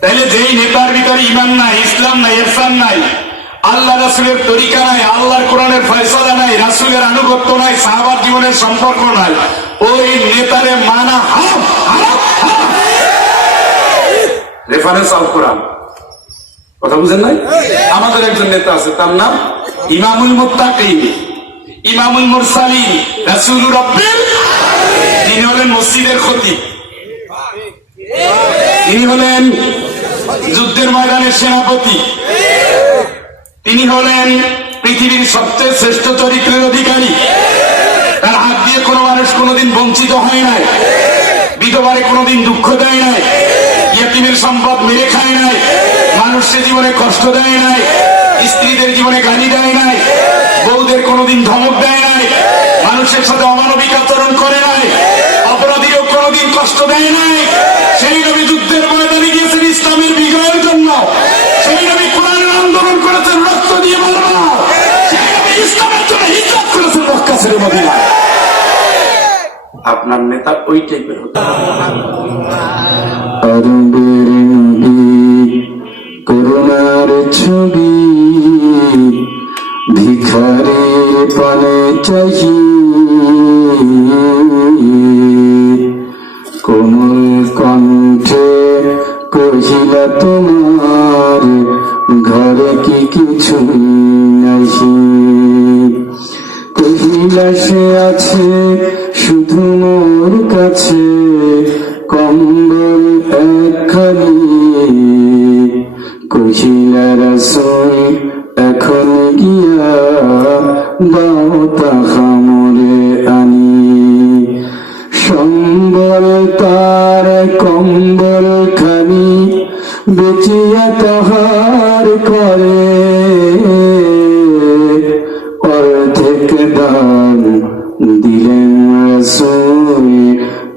তাইলে যেই নেতার ভিতরে ইমান নাই, ইসলাম নাই, ইরফান নাই, আল্লাহ রাসূলের তরিকা নাই, আল্লাহর কোরআনের ফয়সালা নাই, রাসূলের আনুগত্য নাই, সাহাবার জীবনের সম্পর্ক নাই, ওই নেতারে মানা হারাম, হারাম, হারাম। রেফারেন্স আল কোরআন। কথা বুঝেন নাই? আমাদের একজন নেতা আছে, তার নাম ইমামুল মুত্তাকিন, ইমামুল মুরসালিন, রাসূলুর রাব্বিল। তিনি হলেন মসজিদের খতিব, তিনি হলেন যুদ্ধের ময়দানের সেনাপতি, তিনি হলেন পৃথিবীর সবচেয়ে শ্রেষ্ঠ চরিত্রের অধিকারী। তার হাত দিয়ে কোনো মানুষ কোনোদিন বঞ্চিত হয় নাই, বিধবারে কোনোদিন দুঃখ দেয় নাই, ইয়তীমের সম্পদ মেরে খায় নাই, মানুষের জীবনে কষ্ট দেয় নাই, স্ত্রীদের জীবনে গালি দেয় নাই, বউদের কোনোদিন ধমক দেয় নাই, মানুষের সাথে অমানবিক আচরণ করে নাই, অপরাধীও কোনোদিন কষ্ট দেয় নাই। সেই নবী যুদ্ধের ময়দানে গিয়েছেন ইসলামের বিজয়ের জন্য, সেই নবী কোরআনের আন্দোলন করেছেন রক্ত দিয়ে মারবা, সেই নবী ইসলামের জন্য হিজরত করেছেন মক্কা ছেড়ে মদিনায়। আপনার নেতা ওই টাইপের হতে করুণার ছবি ভিখারির পানে চাহি, কোমল কণ্ঠে কহিলা তোমার ঘরে কি কিছু নাহি, কহিলা সে আছে শুধু মোর কাছে কম্বল একখানি, কহিলা রাসূল এখন গিয়া দাও তাহা মোরে আনি, সম্বল তার কম্বল খানি বেচিয়া তাহার করে, অর্ধেক দাম দিলেন রাসূল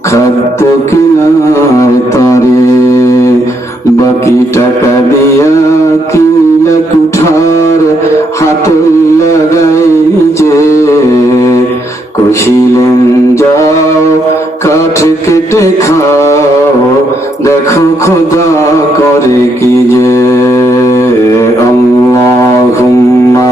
খাদ্য কিনার তরে, বাকি টাকা দিয়া কিনলা কুঠার হাতল লাগাই যে, কহিলেন যাও কাঠ কেটে খাও দেখো খোদা করে কি যে। আল্লাহুম্মা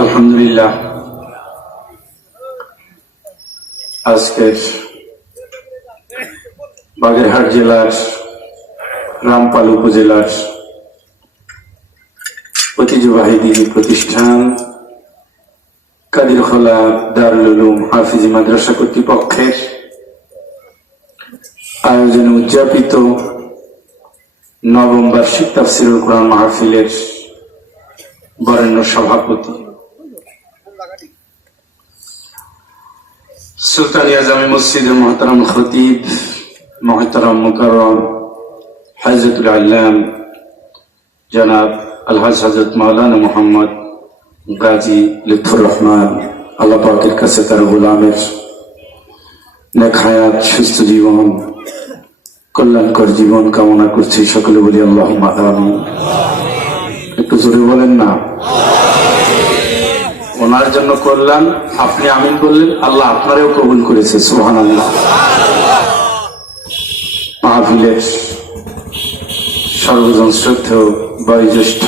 আলহামদুলিল্লাহ। আজকের বাগেরহাট জেলার রামপাল উপজেলার ঐতিহ্যবাহী দ্বীনী প্রতিষ্ঠান কাদিরখোলা দারুল উলুম হাফিজি মাদ্রাসা কর্তৃপক্ষের আয়োজনে উদযাপিত নবম বার্ষিক তাফসীরুল কোরআন মাহফিলের বরেণ্য সভাপতি সুলতানিয়া জামে মসজিদের মহতারাম খতিব মহতারাম মুকাররম হযরতুল আল্লাম জনাব আলহাজ হযরত মাওলানা মুহাম্মদ গাজী লুৎফুর রহমান, আল্লাহ পাকের কাছে তার গোলামের নেক হায়াত, সুস্থ জীবন, কল্যাণকর জীবন কামনা করছি। সকলে বলি আল্লাহুম্মা আমিন। একটু জোরে বলেন না। ওনার জন্য করলাম, আপনি আমিন বললেন, আল্লাহ আপনারেও কবুল করেছে। সুবহানাল্লাহ। মাহফিলের সর্বজন শ্রদ্ধেয় বয়োজ্যেষ্ঠ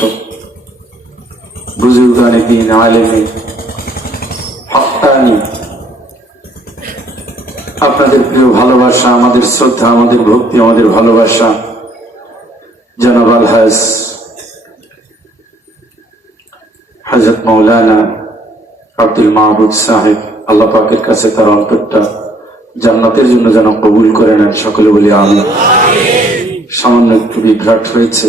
বুজুর্গানে দ্বীন, আলেমে হক্কানি, আপনাদের প্রিয় ভালোবাসা, আমাদের শ্রদ্ধা, আমাদের ভক্তি, আমাদের ভালোবাসা জনাব আলহাজ হযরত মাওলানা আব্দুল মাহবুব সাহেব, আল্লাহ পাকের কাছে তার অন্তরটা জান্নাতের জন্য যেন কবুল করে নেন। সকলে বলি আমিন। সামান্য একটু বিভ্রাট হয়েছে,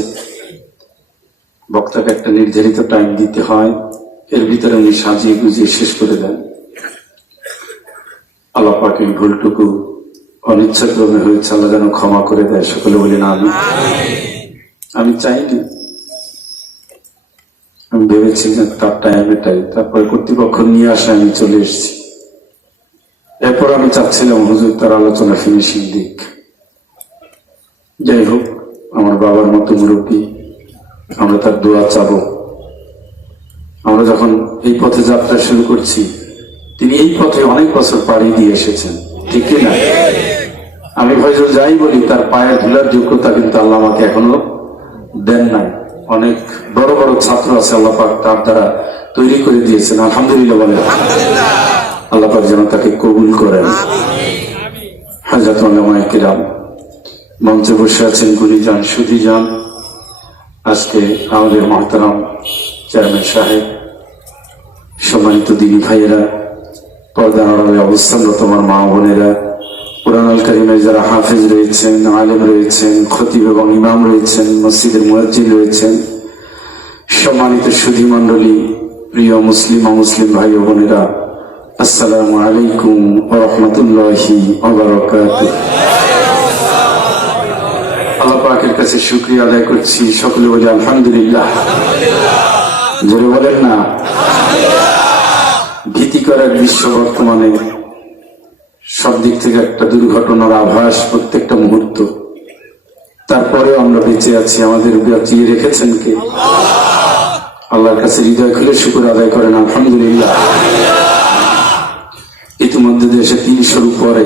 বক্তাকে একটা নির্ধারিত টাইম দিতে হয়, এর ভিতরে উনি সাজিয়ে গুজিয়ে শেষ করে দেন। আল্লাহ পাক এই ভুলটুকু অনিচ্ছাক্রমে হয়েছে, আল্লাহ যেন ক্ষমা করে দেয়। সকলে বলি না আমিন। আমি চাইনি, আমি ভেবেছি যে তার টাইম এটাই, তারপরে কর্তৃপক্ষ নিয়ে আসে, আমি চলে এসেছি। এরপর আমি চাচ্ছিলাম হুজুর তার আলোচনা ফিনিশিং দিক, যাই হোক, আমার বাবার মতো মুরব্বী, আমরা তার দোয়া চাবো। আমরা যখন এই পথে যাত্রা শুরু করছি, তিনি এই পথে অনেক বছর পাড়ি দিয়ে এসেছেন, ঠিক কিনা? আমি হয়তো যাই বলি, তার পায়ের ধুলার যোগ্যতা কিন্তু আল্লাহ আমাকে এখনো দেন নাই। অনেক বড় বড় ছাত্র আছে আল্লাহ পাক তার দ্বারা তৈরি করে দিয়েছেন, আলহামদুলিল্লাহ বলেন। আল্লাহ পাক যেন তাকে কবুল করেন। হাজরাত উলামায়ে কিরাম মঞ্চে বসে আছেন, গুণীজন সুধীজন, আজকে আমাদের মহতারাম চেয়ারম্যান সাহেব, সম্মানিত দিনী ভাইয়েরা, পর্দার আড়ালে অবস্থানরত আমার মা বোনেরা, কুরআন আল কারীমের যারা হাফেজ রয়েছেন, আলেম রয়েছেন, খতিব এবং ইমাম রয়েছেন, মসজিদের মুয়াজ্জিন রয়েছেন, সম্মানিত সুধী মণ্ডলী, প্রিয় মুসলিম অমুসলিম ভাই ও বোনেরা, আসসালামু আলাইকুম ওয়া রাহমাতুল্লাহি ওয়া বারাকাতুহু। আল্লাহ পাকের কাছে শুকরিয়া আদায় করছি, সকলে বলি আলহামদুলিল্লাহ। জোরে বলেন না। ভীতিকর এক বিশ্ব বর্তমানে, সব দিক থেকে একটা দুর্ঘটনার আভাস প্রত্যেকটা মুহূর্ত। তারপরে আমরা বেঁচে আছি, আমাদের বাঁচিয়ে রেখেছেন কে? আল্লাহর কাছে হৃদয় খুলে শুকর আদায় করেন আলহামদুলিল্লাহ। ইতিমধ্যে দেশে 300-র উপরে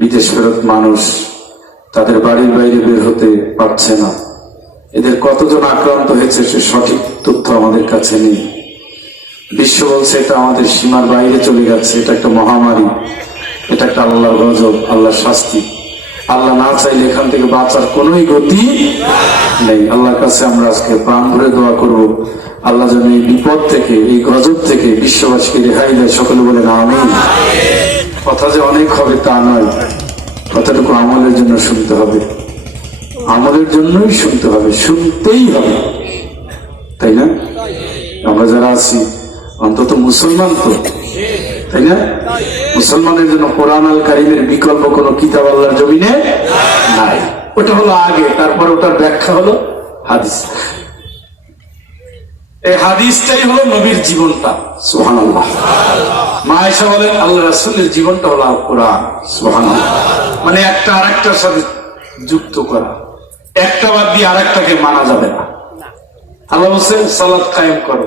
বিদেশ ফেরত মানুষ তাদের বাড়ির বাইরে বের হতে পারছে না। এদের কতজন আক্রান্ত হয়েছে সে সঠিক তথ্য আমাদের কাছে নেই। বিশ্ব বলছে এটা আমাদের সীমার বাইরে চলে গেছে, এটা একটা মহামারী, এটা একটা আল্লাহর গজব, আল্লাহর শাস্তি। আল্লাহ না চাইলে এখান থেকে বাঁচার কোনোই গতি নেই। আল্লাহর কাছে আমরা আজকে প্রাণ ভরে দোয়া করব, আল্লাহ যেন এই বিপদ থেকে, এই গজব থেকে বিশ্ববাসীকে রেহাই দেয়। সকলে বলেন আমিন। কথা যে অনেক হবে তা নয়, কথাটুকু আমলের জন্য শুনতে হবে, আমলের জন্যই শুনতে হবে, শুনতেই হবে, তাই না? আমরা যারা আছি অন্তত মুসলমান তো, তাই না? মুসলমানের জন্য কোরআন আল কারীমের বিকল্প কোন কিতাব আল্লাহর জমিনে নাই। ওটা হলো আগে, তারপর ওটার ব্যাখ্যা হলো হাদিস। এই হাদিসটাই হলো নবীর জীবনটা, সুবহানাল্লাহ। মা আয়েশা বলেন আল্লাহ রাসূলের জীবনটা হলো কোরআন, সুবহানাল্লাহ। মানে একটা আরেকটার সাথে যুক্ত করা, একটা বাদ দিয়ে আরেকটাকে মানা যাবে না। আল্লাহ বলছেন সালাত কায়েম করো,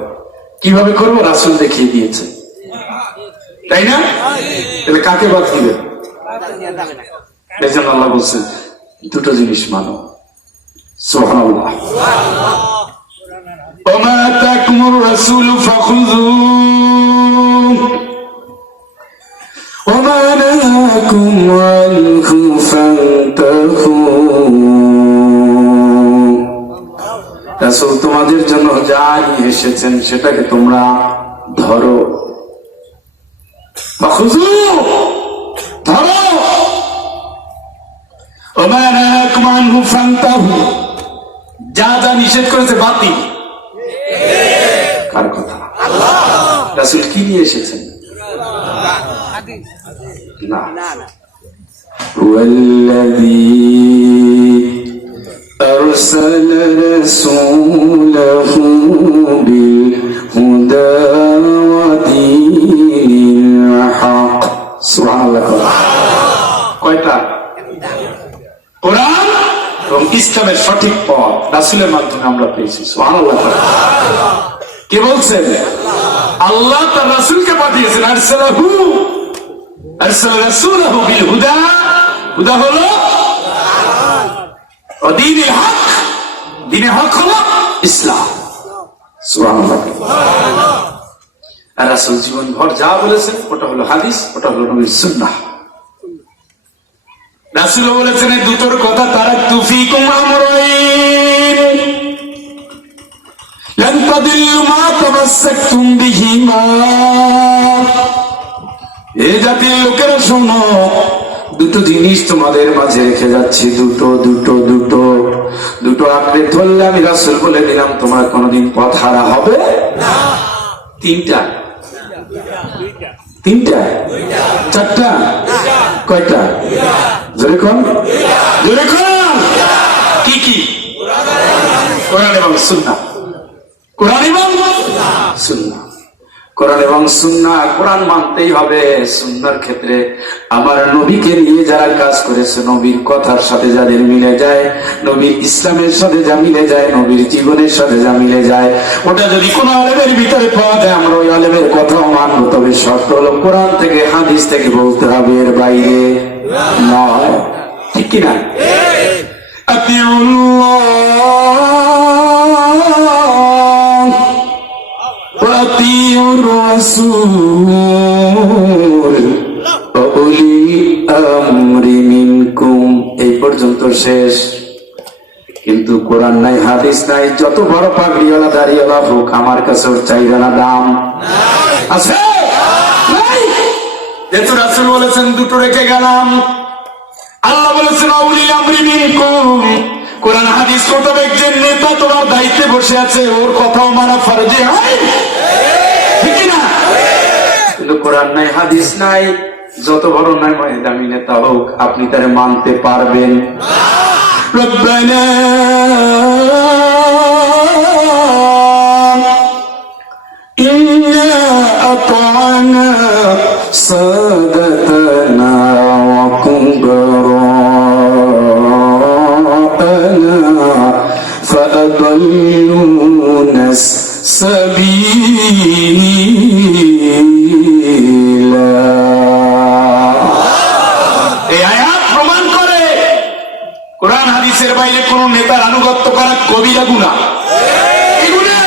কিভাবে করবো রাসূল দেখিয়ে দিয়েছে, তাই না? তাহলে কাকে বাদ দিবে? এই জন্য আল্লাহ বলছেন দুটো জিনিস মানো, সুবহানাল্লাহ। ওমা আতাকুমুর রাসূলু ফাখুযুহু ওমা নাহাকুম আনহু ফান্তাহু। রাসূল তোমাদের জন্য যা নিয়ে এসেছেন সেটাকে তোমরা ধরো, ধরো। ওমা নাহাকুম আনহু ফান্তাহু, যা যা নিষেধ করেছে বাতিল। কার কথা? রাসূল কি নিয়ে এসেছেন? না, ওয়াল্লাযী أرسل رسوله بالهدى ودين الحق. سبحان الله. কয়টা? কোরআন এবং ইসলামের সঠিক পথ রাসূলের মাধ্যমে আমরা পেয়েছি। সুবহানাল্লাহ। কে বলছেন? আল্লাহ তার রাসূলকে পাঠিয়েছেন। আরসালা রাসূলাহু বিল হুদা, হুদা হলো দ্বীনুল হক, দ্বীনুল হক হলো ইসলাম। সুবহানাল্লাহ। আর রাসূল জীবন ভর যা বলেছেন ওটা হলো হাদিস, ওটা হলো নবীর সুন্নাহ। রাসূল বলেছেন এই দুটোর কথা, তারাকতু ফীকুম আমরাইন লান তাদিল্লু মা তামাসসাকতুম বিহিমা। এই জাতির লোকেরা শোনো, দুটো জিনিস তোমাদের মাঝে রেখে যাচ্ছি, দুটো দুটো দুটো দুটো আঁকড়ে ধরলে আমি রাসূল বলে দিলাম তোমরা কোনোদিন পথ হারা হবে না। তিনটা, তিনটা, চারটা, কয়টা? জোরে কোন, জোরে কোন। কি কি? কোরআন এবং সুন্নাহ, কোরআন এবং সুন্নাহ। কোরআন এবং সুন্নাহ, কোরআন মানতেই হবে। সুন্নাহর ক্ষেত্রে আমার নবীকে নিয়ে যারা কাজ করেছে, নবীর কথার সাথে যাদের মিলে যায়, নবীর ইসলামের সাথে যা মিলে যায়, নবীর জীবনের সাথে যা মিলে যায়, ওটা যদি কোনো আলেমের ভিতরে পাওয়া যায়, আমরা ওই আলেমের কথাও মানবো। তবে শর্ত হলো কোরআন থেকে, হাদিস থেকে বলতে হবে, এর বাইরে নয়। ঠিক কিনা? এই পর্যন্ত শেষ। কিন্তু কোরআন নাই, হাদিস নাই, যত বড় পাগড়িওয়ালা দাড়িওয়ালা হোক, আমার কাছে ওর চাইবে না দাম আছে। যেহেতু রাসূল বলেছেন দুটো রেখে গেলাম, আল্লাহ বলেছেন আউলিল আমরি মিনকুম, কোরআন হাদিস মোতাবেক যে নেতা তোমার দায়িত্বে বসে আছে, ওর কথাও মানা ফরজে হয়, ঠিক না? কিন্তু কোরআন নাই, হাদিস নাই, যত বড় নাই দামি নেতা হোক, আপনি তারে মানতে পারবেন? রব্বানা ইন্না আতা'না সাদাতানা ওয়া কুবরা'না ফাআদাল্লুনা সাবিলা। এই আয়াত প্রমাণ করে কোরআন হাদিসের বাইরে কোন নেতার আনুগত্য করা কবিরা গুনাহ। এই গুনাহ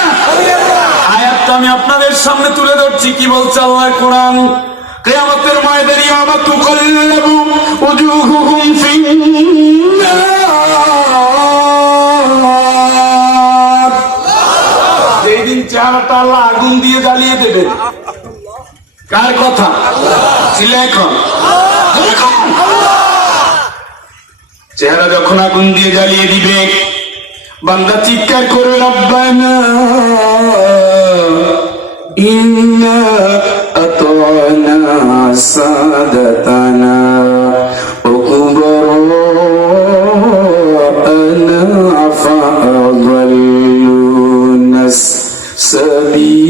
আয়াতটা আমি আপনাদের সামনে তুলে ধরছি। কি বলছে আল্লাহর কোরআন? কিয়ামতের ময়দানে ইয়ামা তুকাল্লাবু উজুহুহুম ফিন্নার, যেই দিন চেহারাটা আল্লাহ আগুন দিয়ে জ্বালিয়ে দেবেন। কার কথা? এখন চেহারা যখন আগুন দিয়ে জ্বালিয়ে দিবে, বান্দা চিৎকার করে রব্বানা ইন্না আতা'না সাদাতানা ওয়া কুবরা'না ফাআদাল্লুনা সাবিলা।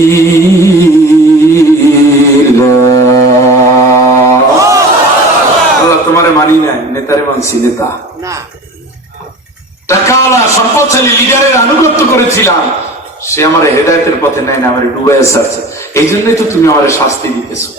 আল্লাহ তোমারে মানি নাই, নেতারে মানছি, নেতা টাকাওয়ালা সম্পদশালী লিডারের আনুগত্য করেছিলাম, সে আমার হেদায়েতের পথে নেয় না, আমার ডুবাইয়া ছাড়ছে। এই জন্যই তো তুমি আমার শাস্তি দিতেছো।